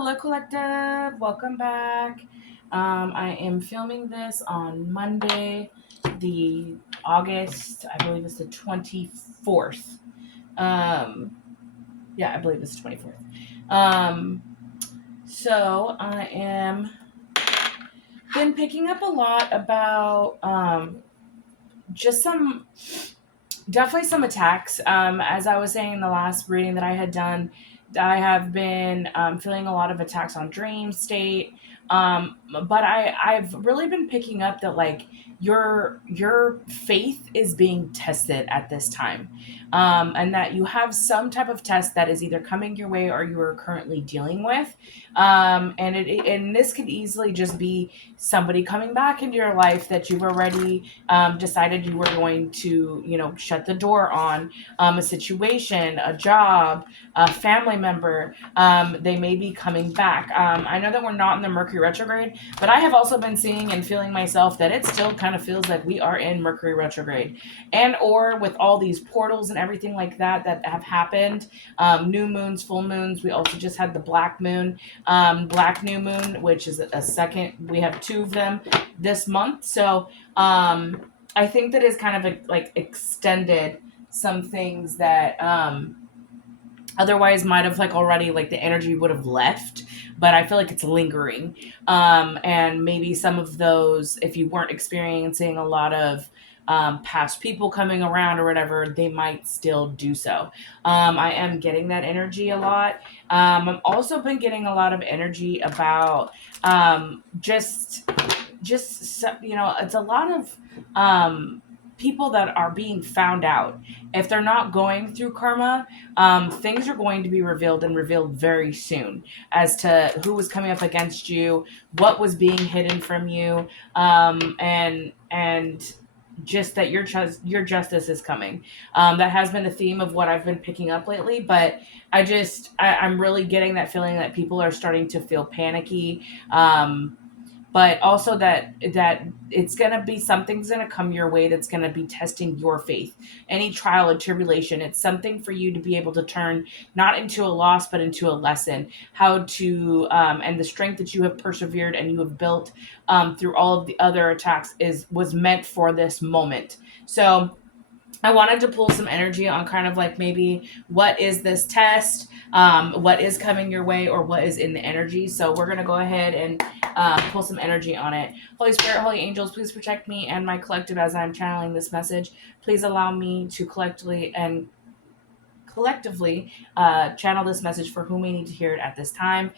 Hello, collective. Welcome back. I am filming this on Monday, the August, I believe it's the 24th. Um, yeah, I believe it's the 24th. Um, so I am been picking up a lot about just some definitely some attacks. As I was saying in the last reading that I had done, I have been feeling a lot of attacks on dream state. But I've really been picking up that like your faith is being tested at this time, and that you have some type of test that is either coming your way or you are currently dealing with. And this could easily just be somebody coming back into your life that you've already decided you were going to, shut the door on, a situation, a job, a family member. They may be coming back. I know that we're not in the Mercury retrograde, but I have also been seeing and feeling myself that it still kind of feels like we are in Mercury retrograde, and or with all these portals and everything like that have happened. New moons, full moons. We also just had the black moon, black new moon, which is a second. We have two of them this month. So I think that is kind of like extended some things that otherwise might have like already like the energy would have left, but I feel like it's lingering. And maybe some of those, if you weren't experiencing a lot of past people coming around or whatever, they might still do so. I am getting that energy a lot. I've also been getting a lot of energy about it's a lot of people that are being found out. If they're not going through karma, things are going to be revealed and revealed very soon as to who was coming up against you, what was being hidden from you, and just that your justice is coming. That has been the theme of what I've been picking up lately, but I'm really getting that feeling that people are starting to feel panicky. But also that it's gonna be something's gonna come your way that's gonna be testing your faith. Any trial or tribulation, it's something for you to be able to turn not into a loss but into a lesson. How to and the strength that you have persevered and you have built through all of the other attacks is was meant for this moment. So I wanted to pull some energy on kind of like maybe what is this test, what is coming your way, or what is in the energy. So we're going to go ahead and pull some energy on it. Holy Spirit, Holy Angels, please protect me and my collective as I'm channeling this message. Please allow me to collectively channel this message for whom we need to hear it at this time.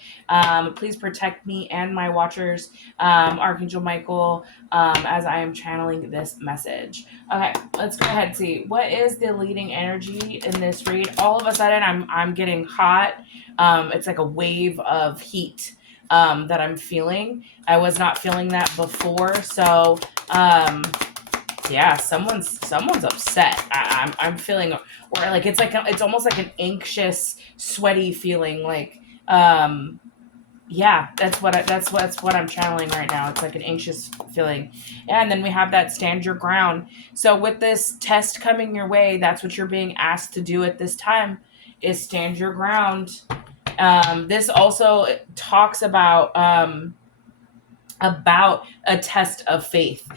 Please protect me and my watchers, Archangel Michael, as I am channeling this message. Okay, let's go ahead and see what is the leading energy in this read. All of a sudden, I'm getting hot. It's like a wave of heat that I'm feeling. I was not feeling that before, so. Yeah, someone's upset. I'm feeling, or like it's like it's almost like an anxious, sweaty feeling. Like, yeah, that's what I'm channeling right now. It's like an anxious feeling, and then we have that stand your ground. So with this test coming your way, that's what you're being asked to do at this time, is stand your ground. This also talks about a test of faith.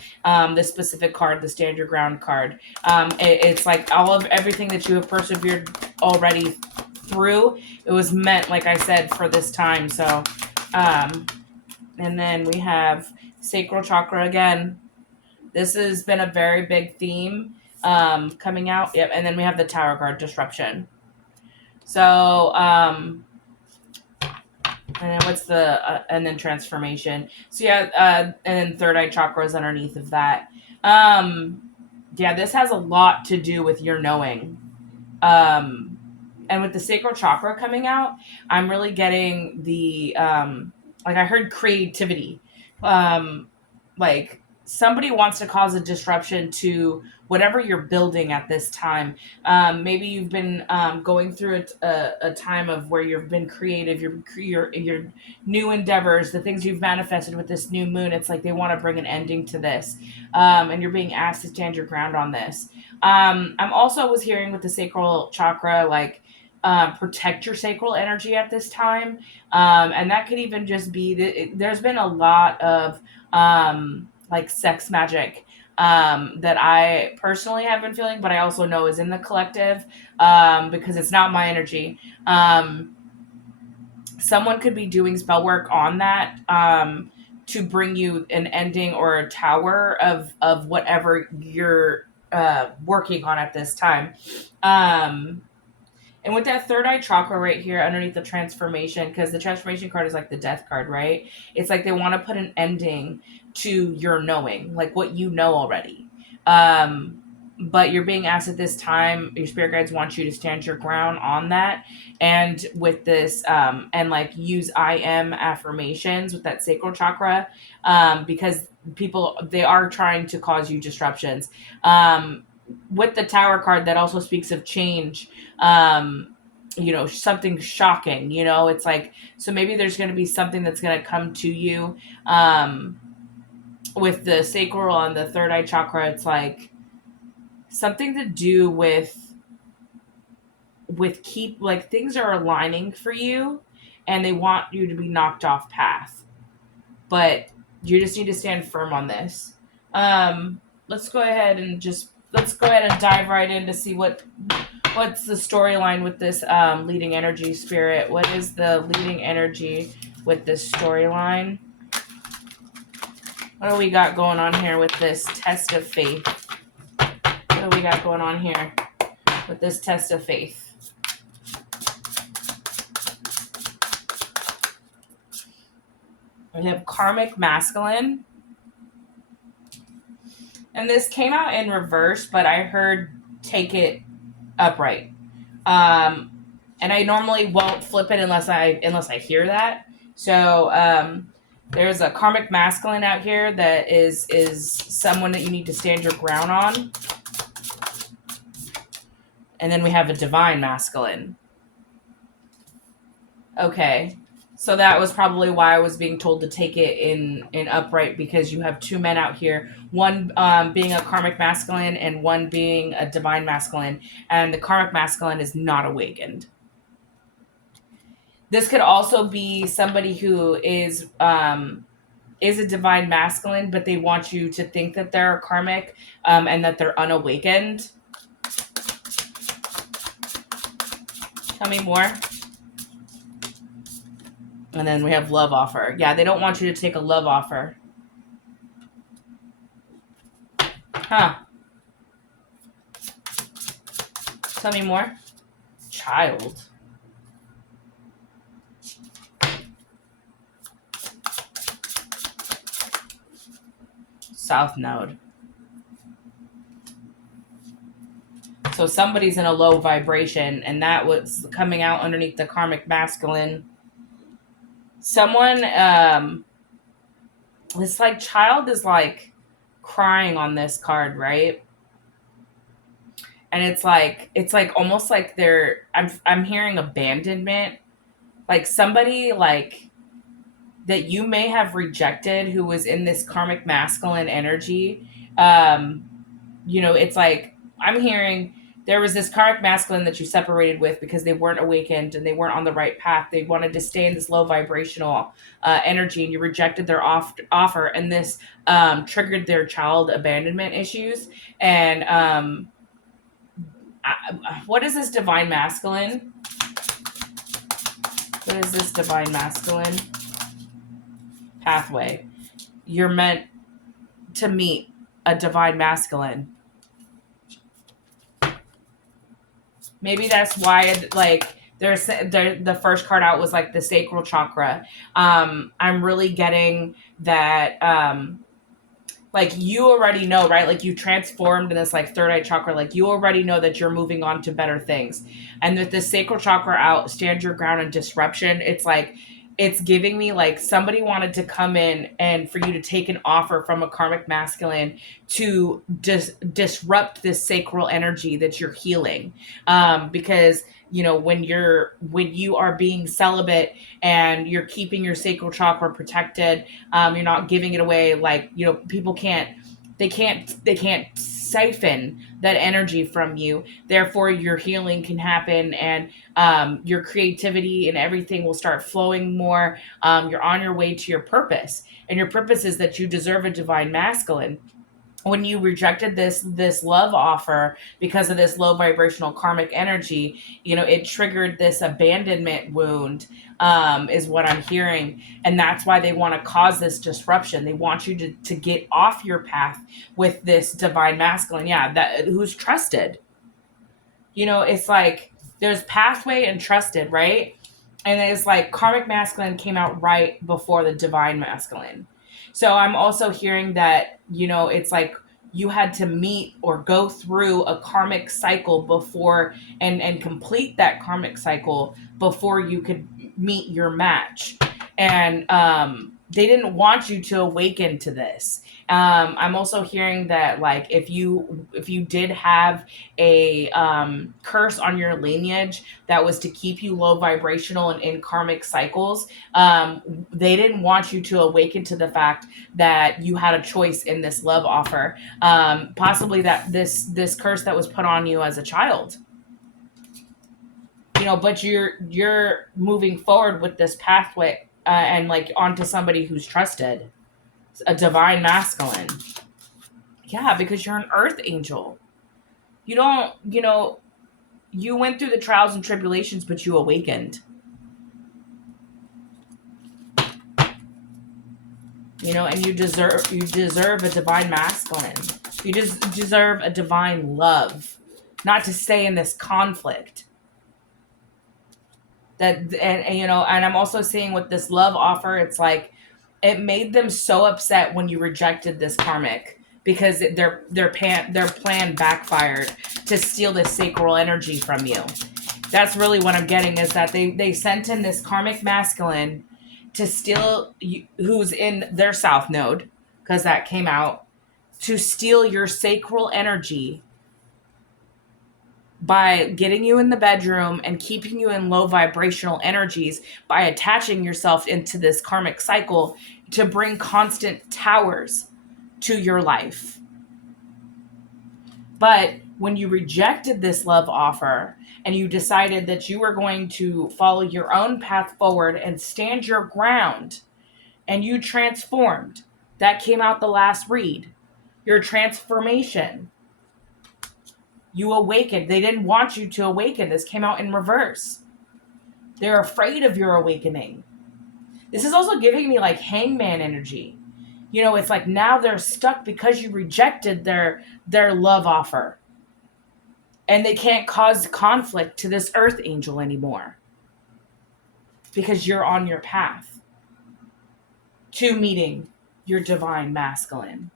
This specific card, the stand your ground card. It's like all of everything that you have persevered already through. It was meant, like I said, for this time. So, and then we have sacral chakra again. This has been a very big theme coming out. Yep. And then we have the tower card, disruption. So, and then what's the and then transformation. So yeah, and then third eye chakra is underneath of that. Yeah, this has a lot to do with your knowing. And with the sacral chakra coming out, I'm really getting the like I heard creativity. Like somebody wants to cause a disruption to whatever you're building at this time. Maybe you've been going through a time of where you've been creative, your new endeavors, the things you've manifested with this new moon. It's like they want to bring an ending to this, and you're being asked to stand your ground on this. I'm also was hearing with the sacral chakra, like protect your sacral energy at this time. And that could even just be there's been a lot of like sex magic that I personally have been feeling, but I also know is in the collective because it's not my energy. Someone could be doing spell work on that to bring you an ending or a tower of whatever you're working on at this time. Um, and with that third eye chakra right here underneath the transformation, because the transformation card is like the death card, right? It's like they want to put an ending to your knowing, like what you know already. Um, but you're being asked at this time, your spirit guides want you to stand your ground on that. And with this, and like use I am affirmations with that sacral chakra, because people, they are trying to cause you disruptions. With the tower card that also speaks of change, something shocking, it's like, so maybe there's going to be something that's going to come to you. With the sacral and the third eye chakra, it's like something to do with keep, like things are aligning for you and they want you to be knocked off path, but you just need to stand firm on this. Let's go ahead and dive right in to see what's the storyline with this leading energy, spirit. What is the leading energy with this storyline? What do we got going on here with this test of faith? What do we got going on here with this test of faith? We have karmic masculine. And this came out in reverse, but I heard take it upright. And I normally won't flip it unless I hear that. So there's a karmic masculine out here that is someone that you need to stand your ground on. And then we have a divine masculine. Okay. So that was probably why I was being told to take it in upright, because you have two men out here, one being a karmic masculine and one being a divine masculine, and the karmic masculine is not awakened. This could also be somebody who is a divine masculine, but they want you to think that they're karmic and that they're unawakened. Tell me more. And then we have love offer. Yeah, they don't want you to take a love offer. Huh. Tell me more. Child. South node. So somebody's in a low vibration, and that was coming out underneath the karmic masculine. Someone, this like child is like crying on this card, right? And it's like almost like I'm hearing abandonment, like somebody like that you may have rejected who was in this karmic masculine energy. It's like I'm hearing there was this karmic masculine that you separated with because they weren't awakened and they weren't on the right path. They wanted to stay in this low vibrational energy, and you rejected their offer, and this triggered their child abandonment issues. And what is this divine masculine? What is this divine masculine pathway? You're meant to meet a divine masculine. Maybe that's why, like, the first card out was like the sacral chakra. I'm really getting that, like, you already know, right? Like, you transformed in this like third eye chakra. Like, you already know that you're moving on to better things. And with this sacral chakra out, stand your ground and disruption. It's like, it's giving me like somebody wanted to come in and for you to take an offer from a karmic masculine to disrupt this sacral energy that you're healing. Because when you are being celibate and you're keeping your sacral chakra protected, you're not giving it away. Like, people can't, They can't siphon that energy from you. Therefore, your healing can happen, and your creativity and everything will start flowing more. You're on your way to your purpose, and your purpose is that you deserve a divine masculine. When you rejected this love offer because of this low vibrational karmic energy, it triggered this abandonment wound, is what I'm hearing. And that's why they want to cause this disruption. They want you to get off your path with this divine masculine, yeah, that who's trusted. It's like there's pathway and trusted, right? And it's like karmic masculine came out right before the divine masculine. So I'm also hearing that, it's like you had to meet or go through a karmic cycle before, and complete that karmic cycle before you could meet your match. And they didn't want you to awaken to this. I'm also hearing that, like, if you did have a curse on your lineage that was to keep you low vibrational and in karmic cycles, they didn't want you to awaken to the fact that you had a choice in this love offer. Possibly that this curse that was put on you as a child. But you're moving forward with this pathway, and like onto somebody who's trusted, a divine masculine. Yeah, because you're an earth angel. You don't, you went through the trials and tribulations, but you awakened. And you deserve a divine masculine. You just deserve a divine love, not to stay in this conflict. And I'm also seeing with this love offer, it's like it made them so upset when you rejected this karmic, because their plan backfired to steal this sacral energy from you. That's really what I'm getting, is that they sent in this karmic masculine to steal who's in their south node, because that came out, to steal your sacral energy by getting you in the bedroom and keeping you in low vibrational energies, by attaching yourself into this karmic cycle to bring constant towers to your life. But when you rejected this love offer and you decided that you were going to follow your own path forward and stand your ground, and you transformed, that came out the last read. Your transformation. You awakened. They didn't want you to awaken. This came out in reverse. They're afraid of your awakening. This is also giving me like hangman energy. It's like now they're stuck because you rejected their love offer. And they can't cause conflict to this earth angel anymore, because you're on your path to meeting your divine masculine.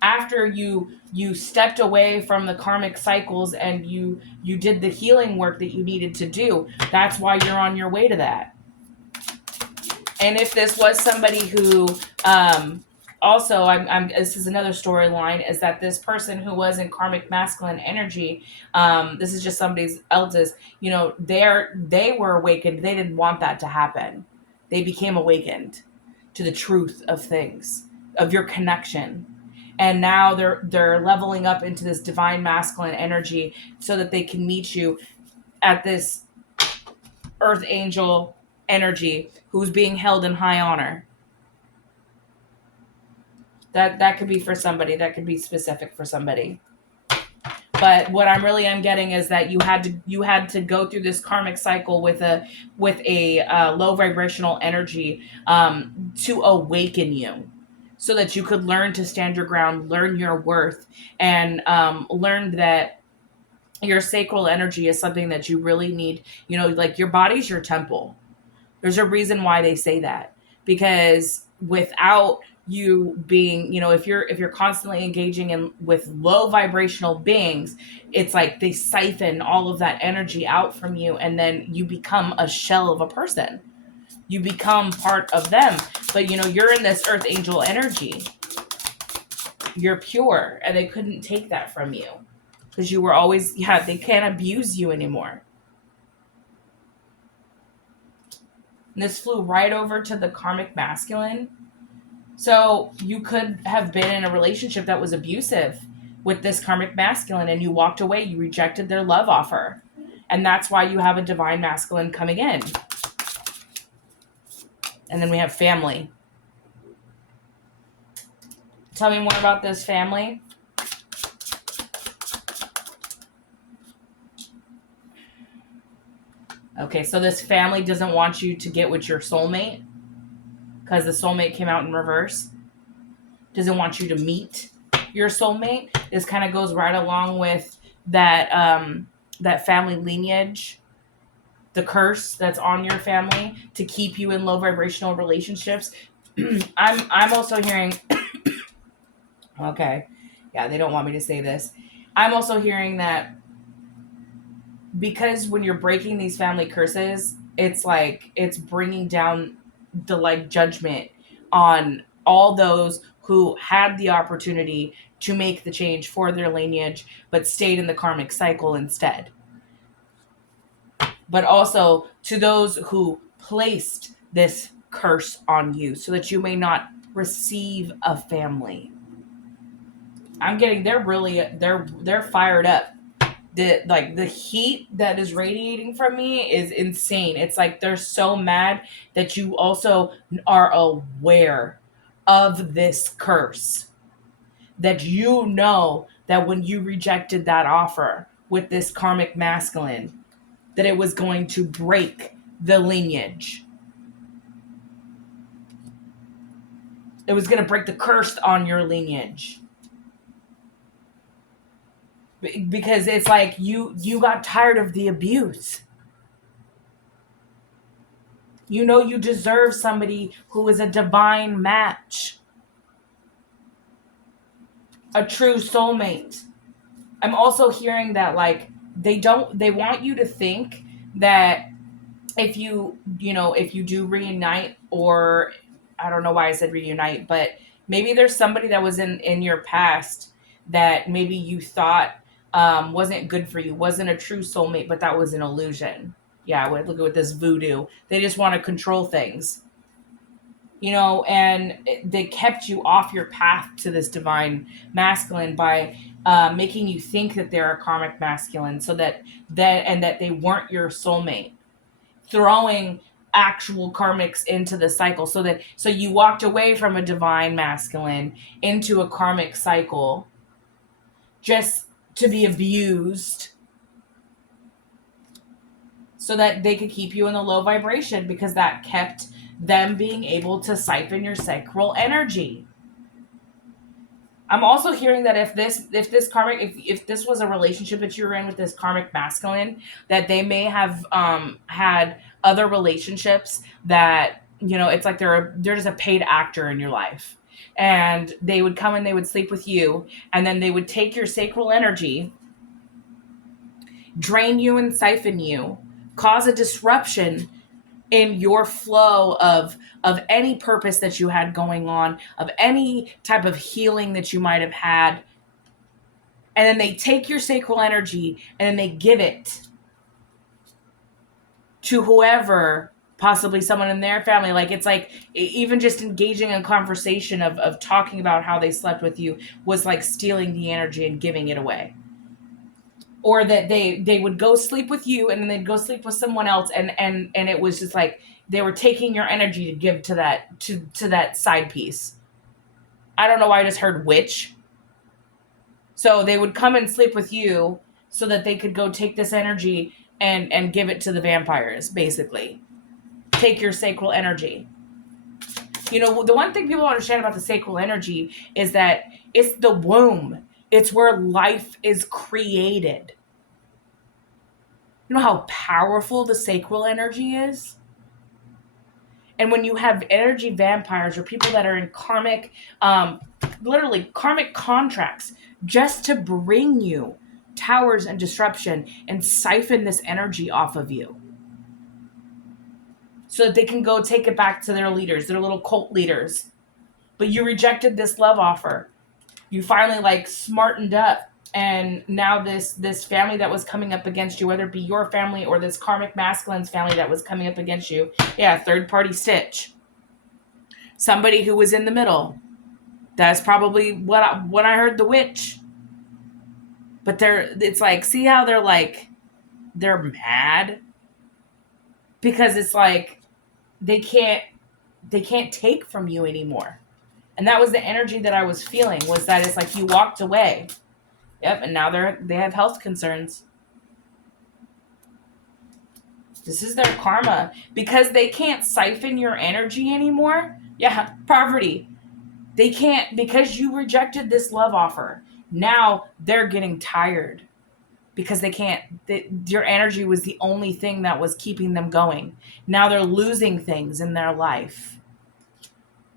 After you stepped away from the karmic cycles and you did the healing work that you needed to do, that's why you're on your way to that. And if this was somebody who, also, this is another storyline, is that this person who was in karmic masculine energy, this is just somebody else's, they were awakened. They didn't want that to happen. They became awakened to the truth of things, of your connection. And now they're leveling up into this divine masculine energy so that they can meet you at this earth angel energy who's being held in high honor. That could be for somebody. That could be specific for somebody. But what I'm getting is that you had to go through this karmic cycle with a low vibrational energy, to awaken you, so that you could learn to stand your ground, learn your worth, and learn that your sacral energy is something that you really need. Like your body's your temple. There's a reason why they say that, because without you being, if you're constantly engaging with low vibrational beings, it's like they siphon all of that energy out from you, and then you become a shell of a person. You become part of them. But you're in this earth angel energy. You're pure, and they couldn't take that from you, because you were always, they can't abuse you anymore. And this flew right over to the karmic masculine. So you could have been in a relationship that was abusive with this karmic masculine, and you walked away, you rejected their love offer. And that's why you have a divine masculine coming in. And then we have family. Tell me more about this family. Okay, so this family doesn't want you to get with your soulmate because the soulmate came out in reverse. Doesn't want you to meet your soulmate. This kind of goes right along with that family lineage, the curse that's on your family to keep you in low vibrational relationships. I'm also hearing okay. Yeah, they don't want me to say this. I'm also hearing that because when you're breaking these family curses, it's like it's bringing down the like judgment on all those who had the opportunity to make the change for their lineage but stayed in the karmic cycle instead. But also to those who placed this curse on you so that you may not receive a family. I'm getting they're fired up. The heat that is radiating from me is insane. It's like they're so mad that you also are aware of this curse. That you know that when you rejected that offer with this karmic masculine, that it was going to break the lineage. It was going to break the curse on your lineage. Because it's like you got tired of the abuse. You know you deserve somebody who is a divine match. A true soulmate. I'm also hearing that like they want you to think that if if you do reunite, or I don't know why I said reunite, but maybe there's somebody that was in your past that maybe you thought wasn't good for you, wasn't a true soulmate, but that was an illusion. Yeah, look at this voodoo. They just want to control things, and they kept you off your path to this divine masculine by making you think that they're a karmic masculine, so that they weren't your soulmate, throwing actual karmics into the cycle, so you walked away from a divine masculine into a karmic cycle just to be abused so that they could keep you in the low vibration, because that kept them being able to siphon your sacral energy. I'm also hearing that if this karmic, if this was a relationship that you were in with this karmic masculine, that they may have had other relationships that it's like they're just a paid actor in your life, and they would come and they would sleep with you, and then they would take your sacral energy, drain you and siphon you, cause a disruption in your flow of any purpose that you had going on, of any type of healing that you might have had. And then they take your sacral energy and then they give it to whoever, possibly someone in their family. Like, it's like even just engaging in conversation of talking about how they slept with you was like stealing the energy and giving it away. Or that they would go sleep with you and then they'd go sleep with someone else, and it was just like they were taking your energy to give to that side piece. I don't know why I just heard witch. So they would come and sleep with you so that they could go take this energy and give it to the vampires, basically. Take your sacral energy. The one thing people don't understand about the sacral energy is that it's the womb. It's where life is created. You know how powerful the sacral energy is? And when you have energy vampires or people that are in karmic, literally karmic contracts just to bring you towers and disruption and siphon this energy off of you so that they can go take it back to their leaders, their little cult leaders. But you rejected this love offer. You finally smartened up, and now this family that was coming up against you, whether it be your family or this karmic masculine's family that was coming up against you, third party stitch. Somebody who was in the middle. That's probably when I heard the witch. But it's like, see how they're mad because it's like they can't take from you anymore. And that was the energy that I was feeling, was that it's like you walked away. Yep, and now they have health concerns. This is their karma because they can't siphon your energy anymore. Yeah, poverty. They can't, because you rejected this love offer. Now they're getting tired because they can't. Your energy was the only thing that was keeping them going. Now they're losing things in their life.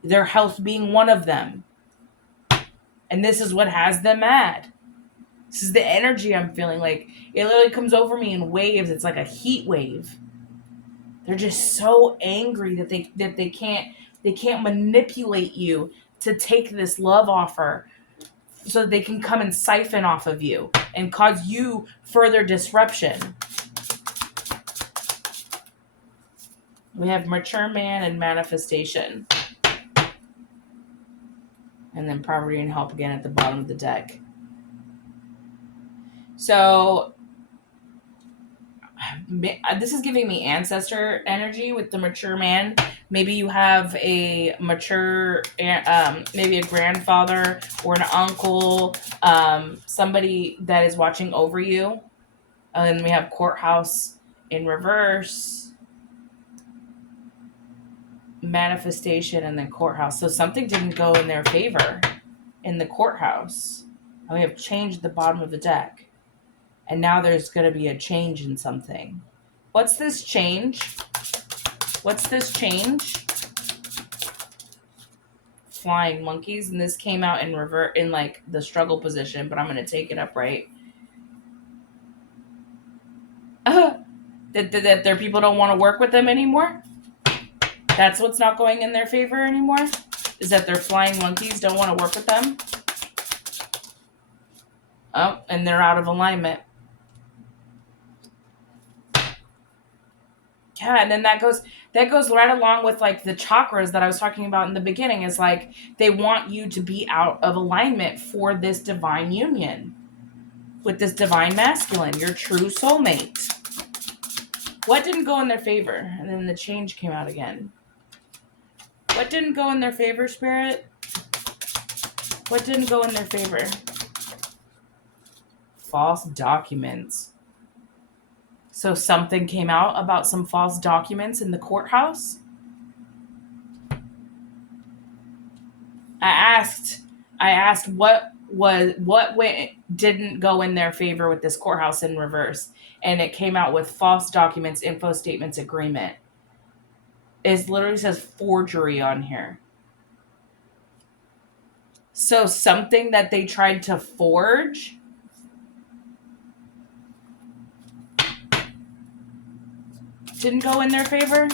Their health being one of them. And this is what has them mad. This is the energy I'm feeling. Like, it literally comes over me in waves. It's like a heat wave. They're just so angry that they can't manipulate you to take this love offer so that they can come and siphon off of you and cause you further disruption. We have mature man and manifestation. And then poverty and help again at the bottom of the deck. So this is giving me ancestor energy with the mature man. Maybe you have a mature, maybe a grandfather or an uncle, somebody that is watching over you. And then we have courthouse in reverse, manifestation, and then courthouse. So something didn't go in their favor in the courthouse. And we have changed the bottom of the deck. And now there's going to be a change in something. What's this change? What's this change? Flying monkeys. And this came out in revert in like the struggle position, but I'm going to take it upright. That their people don't want to work with them anymore? That's what's not going in their favor anymore? Is that their flying monkeys don't want to work with them? Oh, and they're out of alignment. Yeah, and then that goes right along with like the chakras that I was talking about in the beginning. Is like they want you to be out of alignment for this divine union with this divine masculine, your true soulmate. What didn't go in their favor? And then the change came out again. What didn't go in their favor, Spirit? What didn't go in their favor? False documents. So something came out about some false documents in the courthouse? I asked what didn't go in their favor with this courthouse in reverse, and it came out with false documents, info statements, agreement. It literally says forgery on here. So something that they tried to forge didn't go in their favor?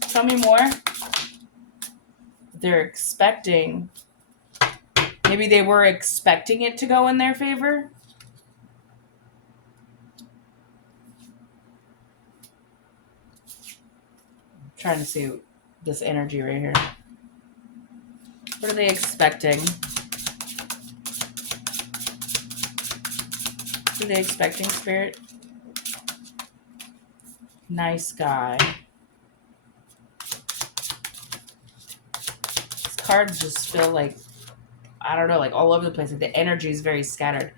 Tell me more. They're expecting. Maybe they were expecting it to go in their favor. I'm trying to see this energy right here. What are they expecting? What are they expecting, Spirit? Nice guy. These cards just feel like, I don't know, like all over the place. Like the energy is very scattered.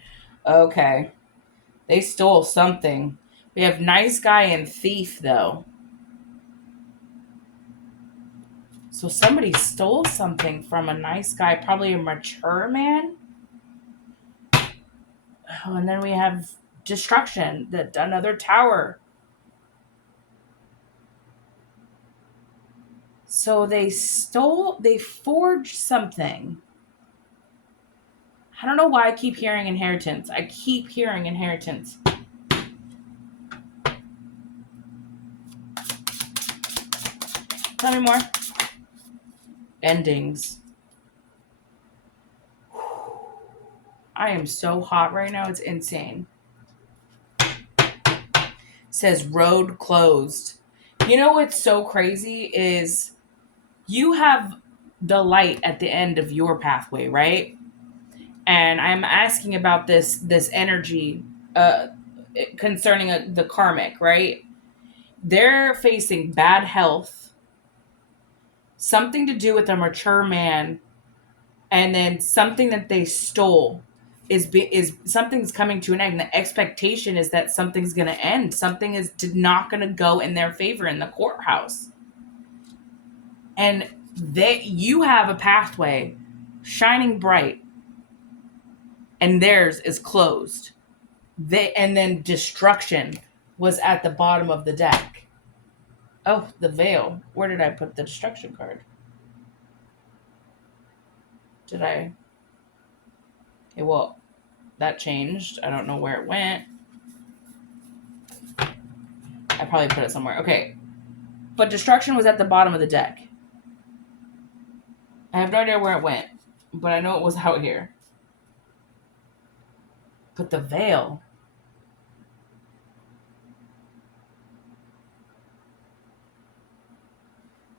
Okay. They stole something. We have nice guy and thief, though. So somebody stole something from a nice guy, probably a mature man. Oh, and then we have destruction, another tower. So they forged something. I don't know why I keep hearing inheritance. I keep hearing inheritance. Tell me more. Endings. I am so hot right now. It's insane. It says road closed. You know what's so crazy is You have the light at the end of your pathway, right? And I'm asking about this energy uh concerning the karmic, right? They're facing bad health, something to do with a mature man, and then something that they stole is something's coming to an end. The expectation is that something's going to end. Something is not going to go in their favor in the courthouse, and you have a pathway shining bright, and theirs is closed. And then destruction was at the bottom of the deck. Oh, the veil. Where did I put the destruction card? Did I? Okay, well, that changed. I don't know where it went. I probably put it somewhere. Okay. But destruction was at the bottom of the deck. I have no idea where it went, but I know it was out here. But the veil.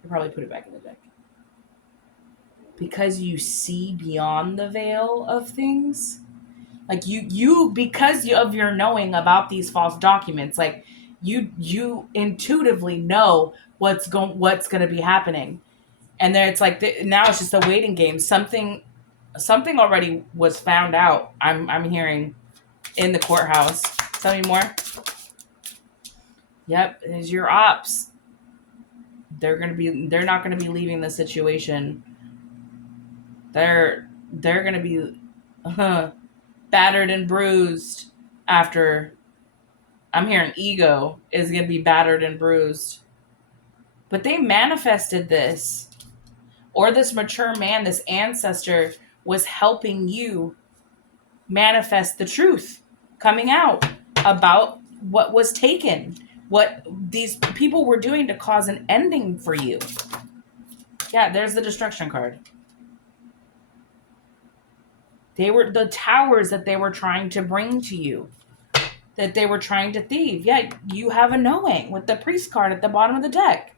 I probably put it back in the deck. Because you see beyond the veil of things. Like you because of your knowing about these false documents, like you intuitively know what's going to be happening. And then it's like now it's just a waiting game. Something already was found out. I'm hearing in the courthouse. Tell me more. Yep, is your ops. They're not gonna be leaving the situation. They're gonna be battered and bruised after. I'm hearing ego is gonna be battered and bruised. But they manifested this. Or this mature man, this ancestor, was helping you manifest the truth coming out about what was taken, what these people were doing to cause an ending for you. Yeah, there's the destruction card. They were the towers that they were trying to bring to you, that they were trying to thieve. Yeah, you have a knowing with the priest card at the bottom of the deck.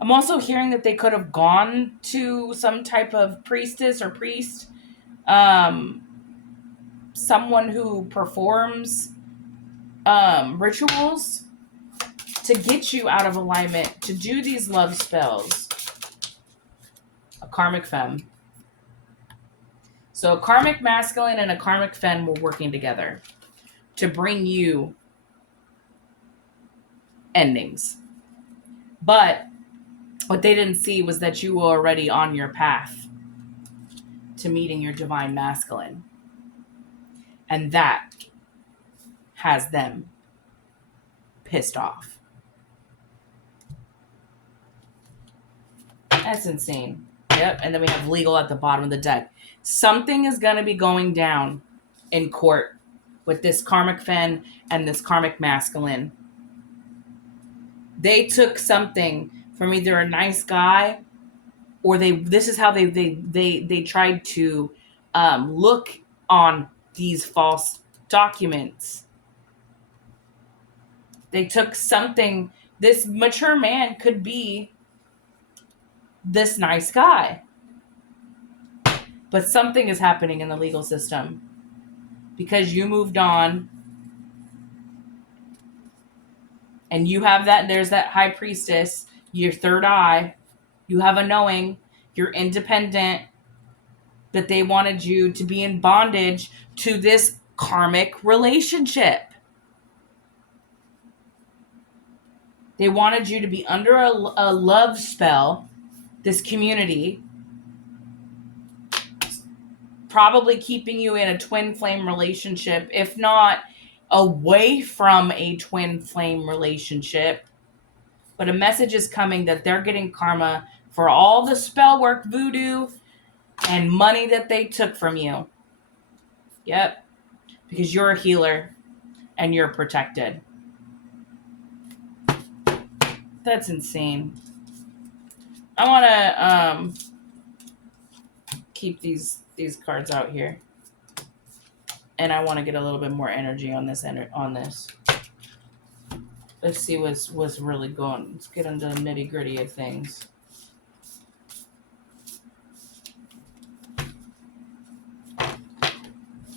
I'm also hearing that they could have gone to some type of priestess or priest, someone who performs rituals to get you out of alignment, to do these love spells. A karmic femme. So a karmic masculine and a karmic femme were working together to bring you endings. But what they didn't see was that you were already on your path to meeting your divine masculine. And that has them pissed off. That's insane. Yep. And then we have legal at the bottom of the deck. Something is going to be going down in court with this karmic femme and this karmic masculine. They took something from either a nice guy, or this is how they tried to look on these false documents. They took something. This mature man could be this nice guy, but something is happening in the legal system because you moved on, and you have that. There's that high priestess, your third eye. You have a knowing. You're independent. That they wanted you to be in bondage to this karmic relationship. They wanted you to be under a love spell, this community, probably keeping you in a twin flame relationship, if not away from a twin flame relationship. But a message is coming that they're getting karma for all the spell work, voodoo, and money that they took from you. Yep. Because you're a healer and you're protected. That's insane. I want to keep these cards out here. And I want to get a little bit more energy on this. Let's see what's really going. Let's get into the nitty-gritty of things.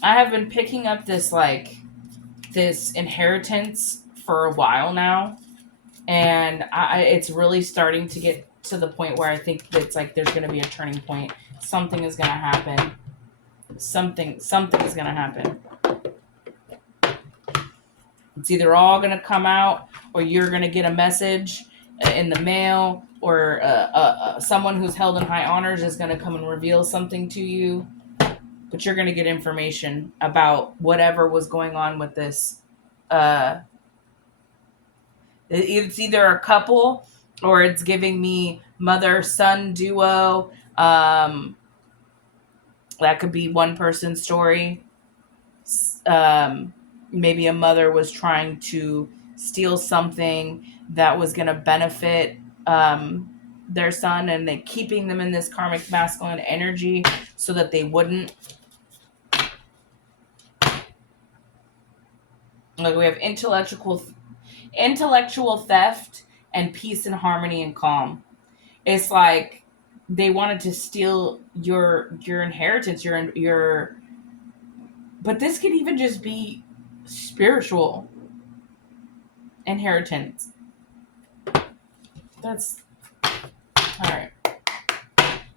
I have been picking up this inheritance for a while now, and it's really starting to get to the point where I think it's like there's going to be a turning point. Something is going to happen. Something is going to happen. It's either all going to come out, or you're going to get a message in the mail, or someone who's held in high honors is going to come and reveal something to you. But you're going to get information about whatever was going on with this. It's either a couple, or it's giving me mother-son duo. That could be one person's story. Maybe a mother was trying to steal something that was going to benefit their son, and they keeping them in this karmic masculine energy so that they wouldn't. Like, we have intellectual theft and peace and harmony and calm. It's like they wanted to steal your inheritance, your. But this could even just be spiritual inheritance. That's all right.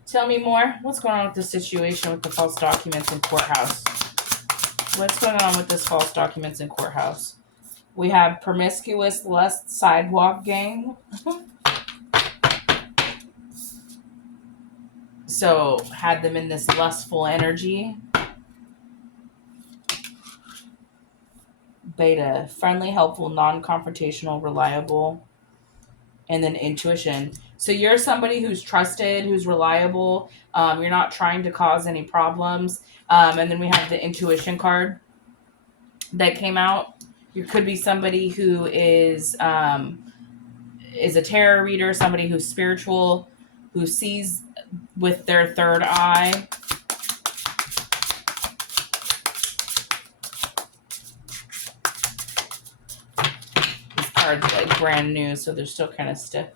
Tell me more. What's going on with this situation with the false documents in courthouse? What's going on with this false documents in courthouse? We have promiscuous lust sidewalk gang. So had them in this lustful energy. Beta, friendly, helpful, non-confrontational, reliable. And then intuition. So you're somebody who's trusted, who's reliable. You're not trying to cause any problems. And then we have the intuition card that came out. You could be somebody who is a tarot reader, somebody who's spiritual, who sees with their third eye. These cards are like brand new, so they're still kind of stiff.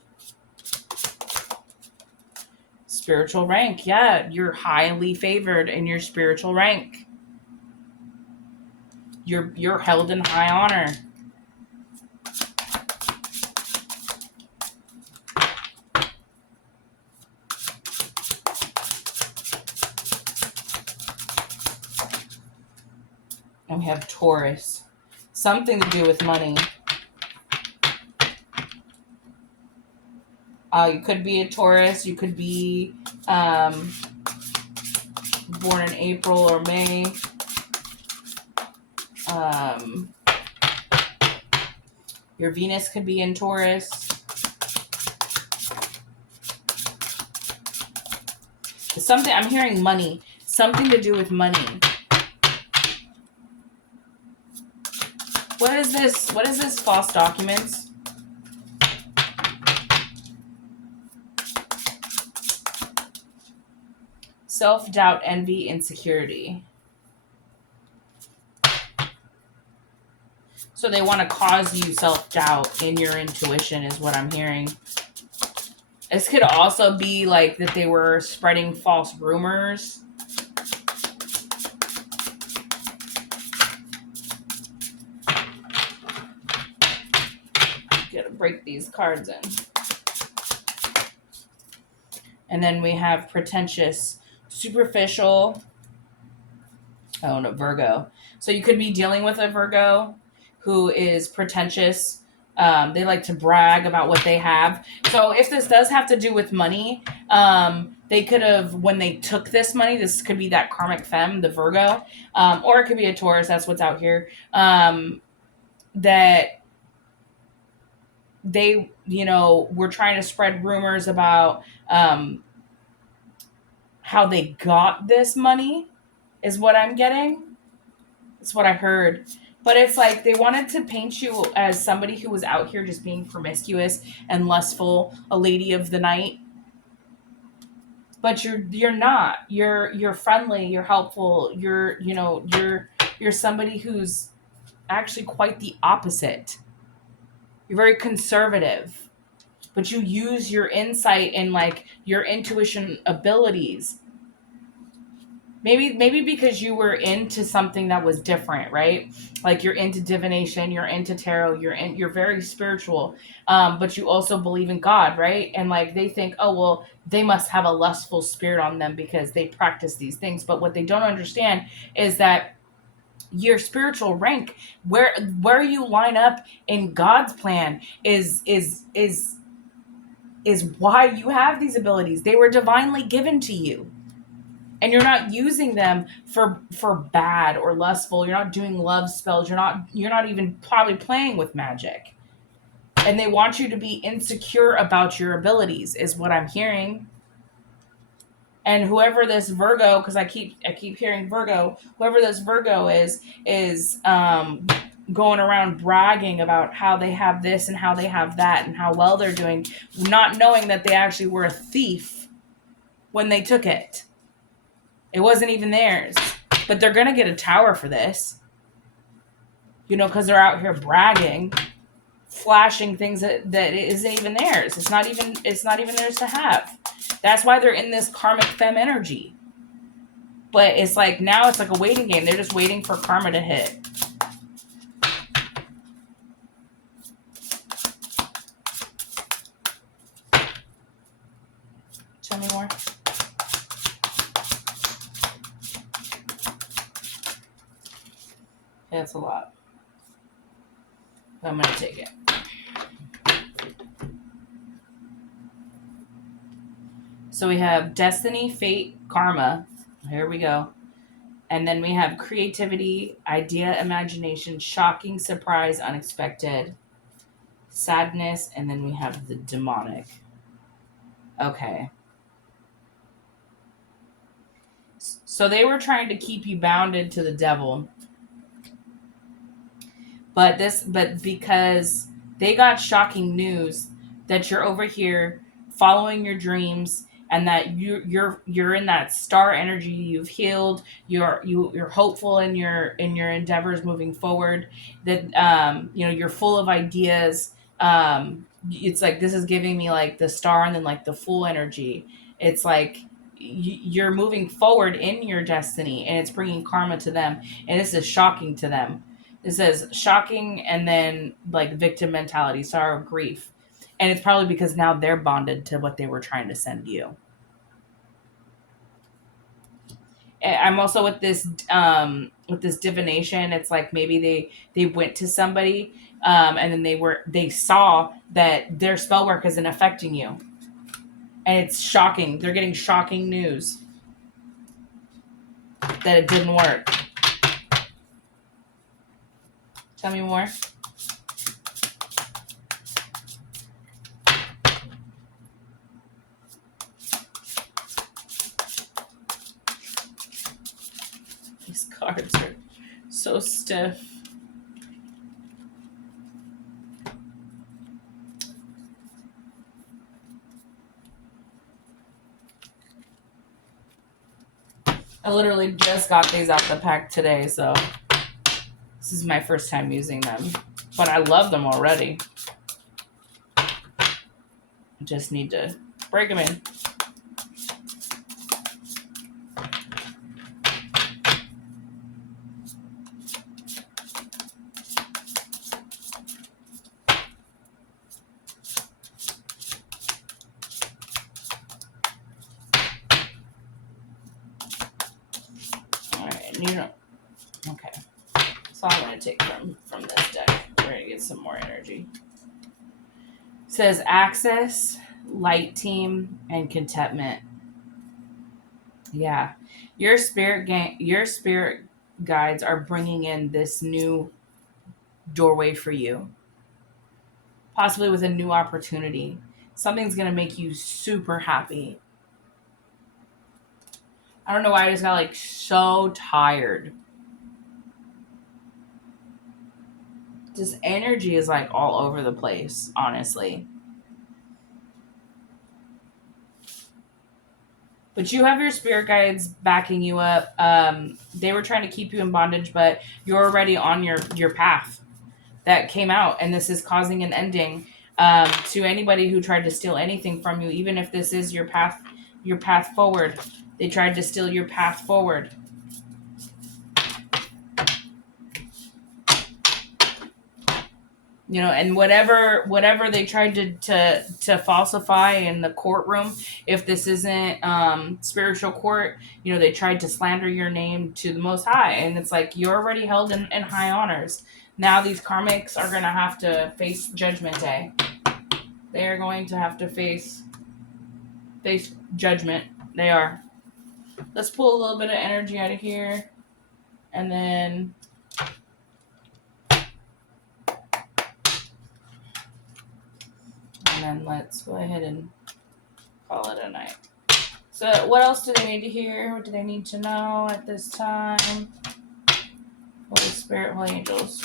Spiritual rank. Yeah, you're highly favored in your spiritual rank. You're held in high honor. And we have Taurus. Something to do with money. You could be a Taurus. You could be born in April or May. Your Venus could be in Taurus. Something, I'm hearing money. Something to do with money. What is this? What is this false documents? Self-doubt, envy, insecurity. So they want to cause you self-doubt in your intuition is what I'm hearing. This could also be like that they were spreading false rumors. Gotta break these cards in. And then we have pretentious, superficial. Oh no, Virgo. So you could be dealing with a Virgo who is pretentious. They like to brag about what they have. So if this does have to do with money, they could have, when they took this money, this could be that karmic femme, the Virgo, or it could be a Taurus. That's what's out here. That they, were trying to spread rumors about how they got this money is what I'm getting. It's what I heard. But it's like they wanted to paint you as somebody who was out here just being promiscuous and lustful, a lady of the night. But you're not. You're friendly, you're helpful, you're somebody who's actually quite the opposite. You're very conservative. But you use your insight and like your intuition abilities Maybe because you were into something that was different, right? Like you're into divination, you're into tarot, you're very spiritual, but you also believe in God, right? And like they think, oh well, they must have a lustful spirit on them because they practice these things. But what they don't understand is that your spiritual rank, where you line up in God's plan, is why you have these abilities. They were divinely given to you, and you're not using them for bad or lustful. You're not doing love spells. You're not even probably playing with magic. And they want you to be insecure about your abilities, is what I'm hearing. And whoever this Virgo, because I keep hearing Virgo, whoever this Virgo is going around bragging about how they have this and how they have that and how well they're doing, not knowing that they actually were a thief when they took it. It wasn't even theirs. But they're going to get a tower for this. Because they're out here bragging, flashing things that isn't even theirs. It's not even theirs to have. That's why they're in this karmic femme energy. But it's like now it's like a waiting game. They're just waiting for karma to hit. Tell me more. Yeah, that's a lot. I'm going to take it. So we have destiny, fate, karma. Here we go. And then we have creativity, idea, imagination, shocking, surprise, unexpected, sadness, and then we have the demonic. Okay. So they were trying to keep you bounded to the devil. But because they got shocking news that you're over here following your dreams, and that you're in that star energy, you've healed, you're hopeful in your endeavors moving forward, that you're full of ideas. It's like this is giving me like the star and then like the full energy. It's like you're moving forward in your destiny, and it's bringing karma to them, and this is shocking to them. It says shocking, and then like victim mentality, sorrow, grief. And it's probably because now they're bonded to what they were trying to send you. I'm also with this divination. It's like maybe they went to somebody, and then they saw that their spell work isn't affecting you, and it's shocking. They're getting shocking news that it didn't work. Tell me more. These cards are so stiff. I literally just got these out the pack today, so this is my first time using them. But I love them already. I just need to break them in. Okay. So I'm going to take from this deck. We're going to get some more energy. It says access, light team, and contentment. Yeah. Your spirit guides are bringing in this new doorway for you. Possibly with a new opportunity. Something's going to make you super happy. I don't know why I just got like so tired. Just energy is like all over the place, honestly. But you have your spirit guides backing you up. They were trying to keep you in bondage, but you're already on your path that came out, and this is causing an ending to anybody who tried to steal anything from you. Even if this is your path forward, They tried to steal your path forward. You know, and whatever they tried to falsify in the courtroom, if this isn't spiritual court, you know, they tried to slander your name to the Most High, and it's like you're already held in high honors. Now these karmics are gonna have to face Judgment Day. They are going to have to face judgment. They are. Let's pull a little bit of energy out of here, and then let's go ahead and call it a night. So what else do they need to hear? What do they need to know at this time? Holy Spirit, Holy Angels.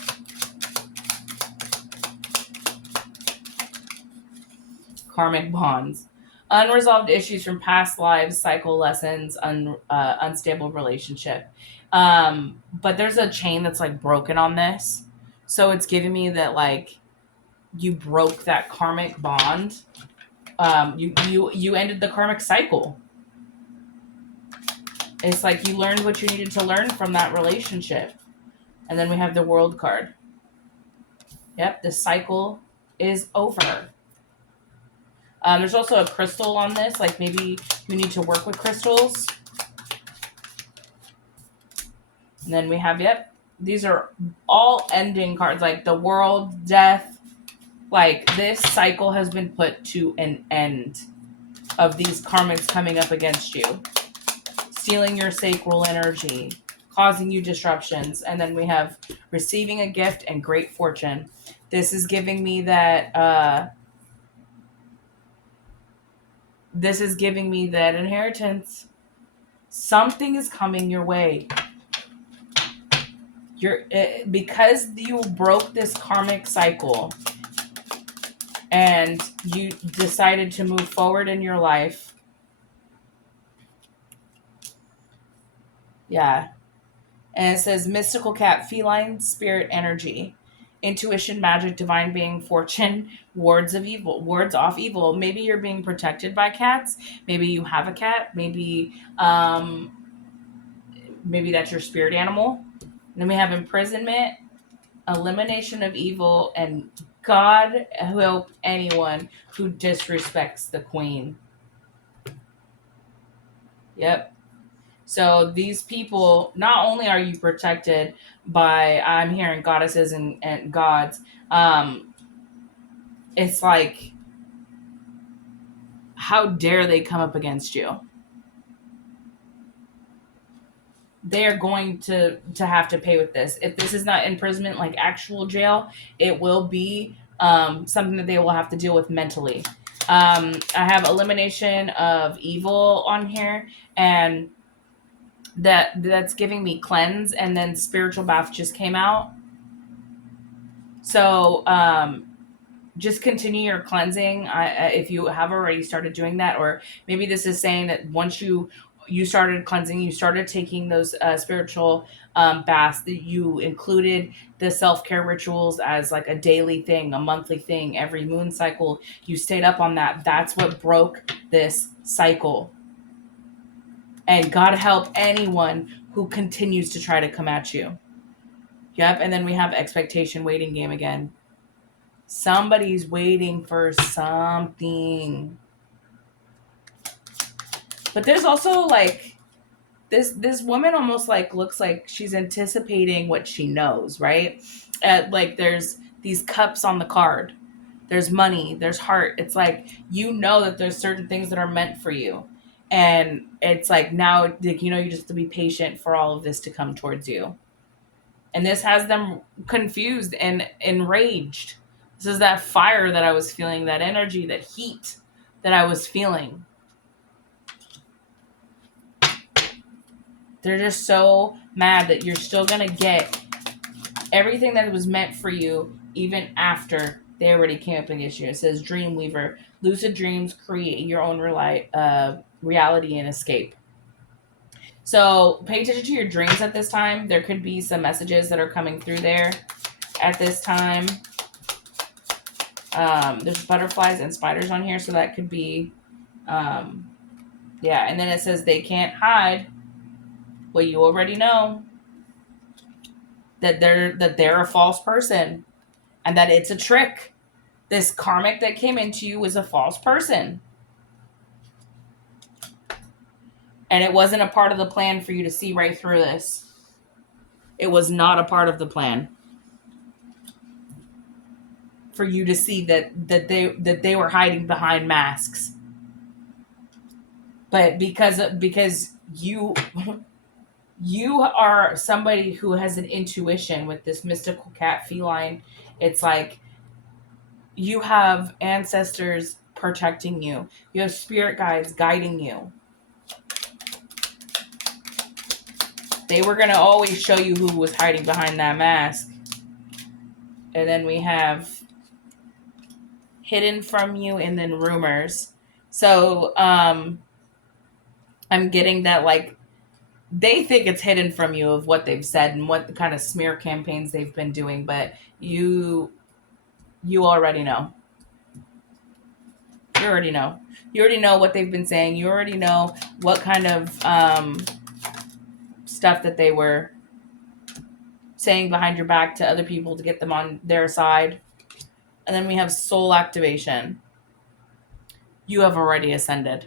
Karmic bonds. Unresolved issues from past lives, cycle lessons, unstable relationship. But there's a chain that's like broken on this. So it's giving me that like you broke that karmic bond. You ended the karmic cycle. It's like you learned what you needed to learn from that relationship. And then we have the World card. Yep, the cycle is over. There's also a crystal on this. Like maybe you need to work with crystals. And then we have, yep, these are all ending cards. Like the World, death. Like this cycle has been put to an end of these karmics coming up against you. Stealing your sacral energy. Causing you disruptions. And then we have receiving a gift and great fortune. This is giving me that inheritance. Something is coming your way. Because you broke this karmic cycle and you decided to move forward in your life. Yeah. And it says mystical cat, feline spirit energy, intuition, magic, divine being, fortune, wards off evil. Maybe you're being protected by cats. Maybe you have a cat. Maybe that's your spirit animal. And then we have imprisonment, elimination of evil, and God help anyone who disrespects the queen. Yep. So these people, not only are you protected by, I'm hearing goddesses and gods, it's like, how dare they come up against you? They are going to have to pay with this. If this is not imprisonment, like actual jail, it will be something that they will have to deal with mentally. I have elimination of evil on here, and that's giving me cleanse, and then spiritual bath just came out. So just continue your cleansing if you have already started doing that, or maybe this is saying that once you started cleansing, you started taking those spiritual baths, that you included the self-care rituals as like a daily thing, a monthly thing, every moon cycle, you stayed up on that. That's what broke this cycle. And God help anyone who continues to try to come at you. Yep. And then we have expectation, waiting game again. Somebody's waiting for something. But there's also like this woman almost like looks like she's anticipating what she knows, right? Like there's these cups on the card. There's money, there's heart. It's like, you know that there's certain things that are meant for you. And it's like now, you know, you just have to be patient for all of this to come towards you. And this has them confused and enraged. This is that fire that I was feeling, that energy, that heat that I was feeling. They're just so mad that you're still going to get everything that was meant for you, even after they already came up against you. It says Dreamweaver. Lucid dreams create your own reality and escape. So pay attention to your dreams at this time. There could be some messages that are coming through there at this time. There's butterflies and spiders on here, so that could be Yeah, and then it says they can't hide what you already know, that they're a false person and that it's a trick. This karmic that came into you was a false person. And it wasn't a part of the plan for you to see right through this. It was not a part of the plan for you to see that they were hiding behind masks. But because you are somebody who has an intuition with this mystical cat feline, it's like you have ancestors protecting you. You have spirit guides guiding you. They were going to always show you who was hiding behind that mask. And then we have hidden from you and then rumors. So I'm getting that, like, they think it's hidden from you of what they've said and what the kind of smear campaigns they've been doing, but you already know. You already know. You already know what they've been saying. You already know what kind of stuff that they were saying behind your back to other people to get them on their side. And then we have soul activation. You have already ascended.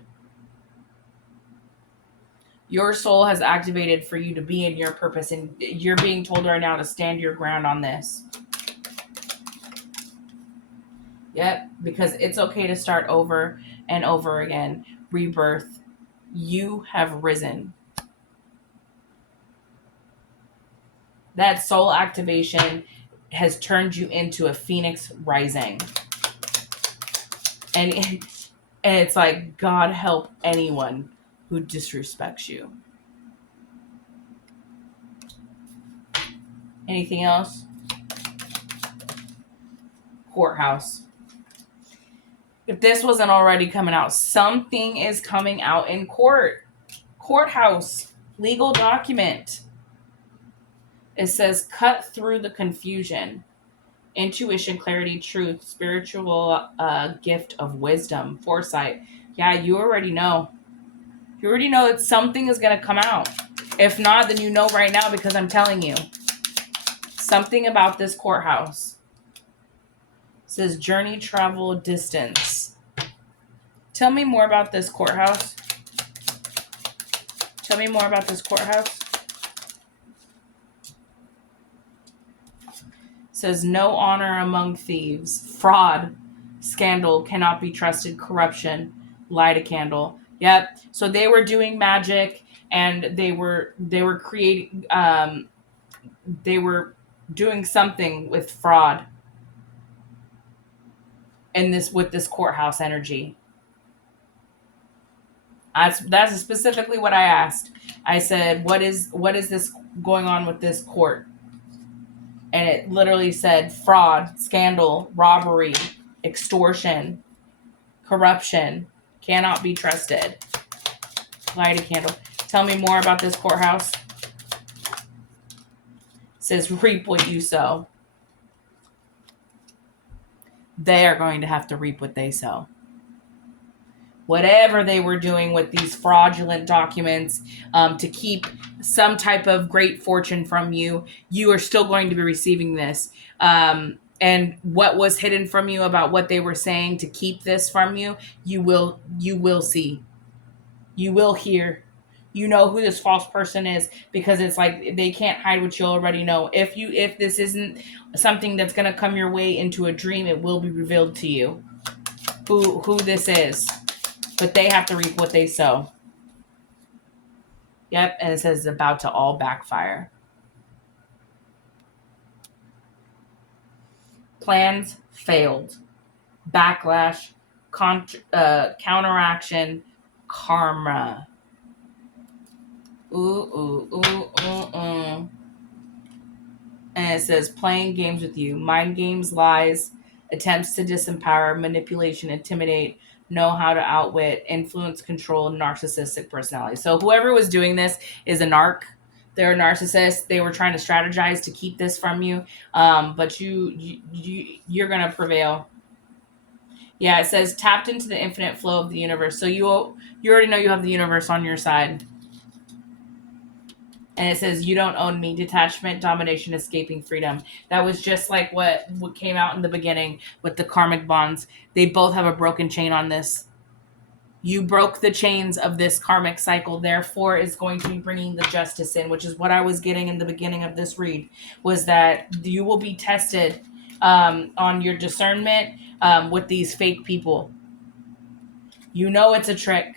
Your soul has activated for you to be in your purpose, and you're being told right now to stand your ground on this. Yep, because it's okay to start over and over again. Rebirth. You have risen. That soul activation has turned you into a phoenix rising. And it's like, God help anyone who disrespects you. Anything else? Courthouse. If this wasn't already coming out, something is coming out in court. Courthouse. Legal document. It says, cut through the confusion. Intuition, clarity, truth, spiritual gift of wisdom, foresight. Yeah, you already know. You already know that something is going to come out. If not, then you know right now because I'm telling you. Something about this courthouse. It says journey, travel, distance. Tell me more about this courthouse. Tell me more about this courthouse. It says no honor among thieves. Fraud, scandal, cannot be trusted, corruption, light a candle. Yep. So they were doing magic and they were creating they were doing something with fraud in this with this courthouse energy. That's specifically what I asked. I said, what is this going on with this court? And it literally said fraud, scandal, robbery, extortion, corruption, cannot be trusted. Light a candle. Tell me more about this courthouse. It says reap what you sow. They are going to have to reap what they sow. Whatever they were doing with these fraudulent documents to keep some type of great fortune from you, you are still going to be receiving this. And what was hidden from you about what they were saying to keep this from you, you will see. You will hear. You know who this false person is because it's like they can't hide what you already know. If this isn't something that's going to come your way into a dream, it will be revealed to you who this is. But they have to reap what they sow. Yep, and it says it's about to all backfire. Plans failed. Backlash, counteraction, karma. Ooh. And it says playing games with you. Mind games, lies, attempts to disempower, manipulation, intimidate, know how to outwit, influence, control, narcissistic personality. So whoever was doing this is a narc. They're a narcissist. They were trying to strategize to keep this from you. But you're gonna prevail. Yeah, it says tapped into the infinite flow of the universe. So you already know you have the universe on your side. And it says you don't own me, detachment, domination, escaping freedom. That was just like what came out in the beginning with the karmic bonds. They both have a broken chain on this. You broke the chains of this karmic cycle, therefore is going to be bringing the justice in, which is what I was getting in the beginning of this read, was that you will be tested on your discernment with these fake people. You know it's a trick.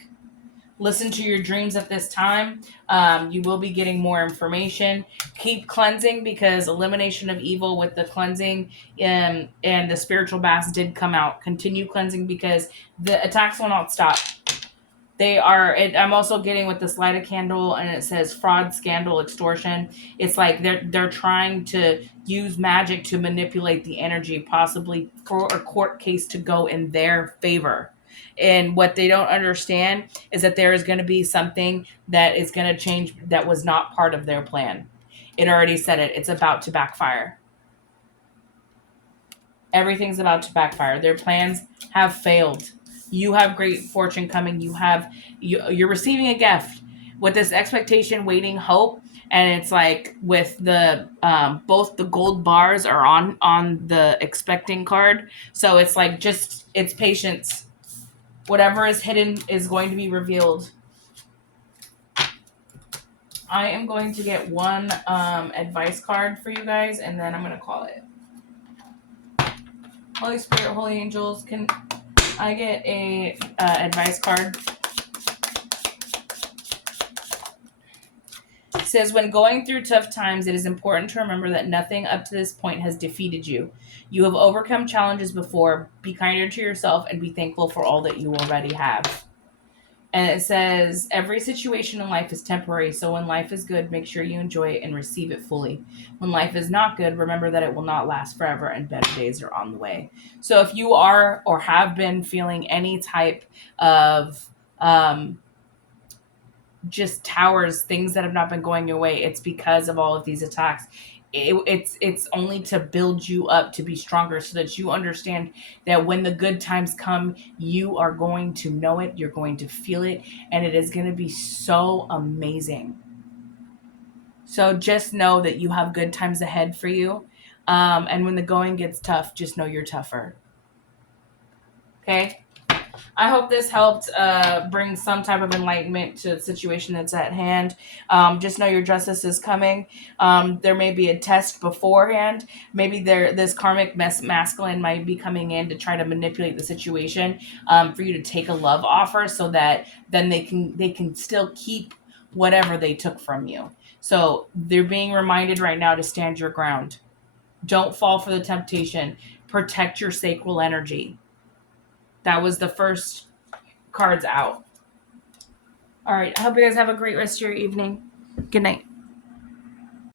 Listen to your dreams at this time. You will be getting more information. Keep cleansing, because elimination of evil with the cleansing and the spiritual baths did come out. Continue cleansing, because the attacks will not stop. They are. I'm also getting with this light a candle, and it says fraud, scandal, extortion. It's like they're trying to use magic to manipulate the energy, possibly for a court case to go in their favor. And what they don't understand is that there is going to be something that is going to change that was not part of their plan. It already said it. It's about to backfire. Everything's about to backfire. Their plans have failed. You have great fortune coming. You're receiving a gift with this expectation, waiting, hope, and it's like with the both the gold bars are on the expecting card. So it's like just it's patience. Whatever is hidden is going to be revealed. I am going to get one advice card for you guys, and then I'm going to call it. Holy Spirit, Holy Angels, can I get a advice card? It says, when going through tough times, it is important to remember that nothing up to this point has defeated you. You have overcome challenges before. Be kinder to yourself and be thankful for all that you already have. And it says, every situation in life is temporary, so when life is good, make sure you enjoy it and receive it fully. When life is not good, remember that it will not last forever and better days are on the way. So if you are or have been feeling any type of just towers, things that have not been going your way, it's because of all of these attacks. It's only to build you up to be stronger, so that you understand that when the good times come, you are going to know it, you're going to feel it, and it is going to be so amazing. So just know that you have good times ahead for you, and when the going gets tough, just know you're tougher. Okay. I hope this helped bring some type of enlightenment to the situation that's at hand. Just know your justice is coming. There may be a test beforehand. Maybe this karmic masculine might be coming in to try to manipulate the situation for you to take a love offer, so that then they can still keep whatever they took from you. So they're being reminded right now to stand your ground. Don't fall for the temptation. Protect your sacral energy. That was the first cards out. All right. I hope you guys have a great rest of your evening. Good night.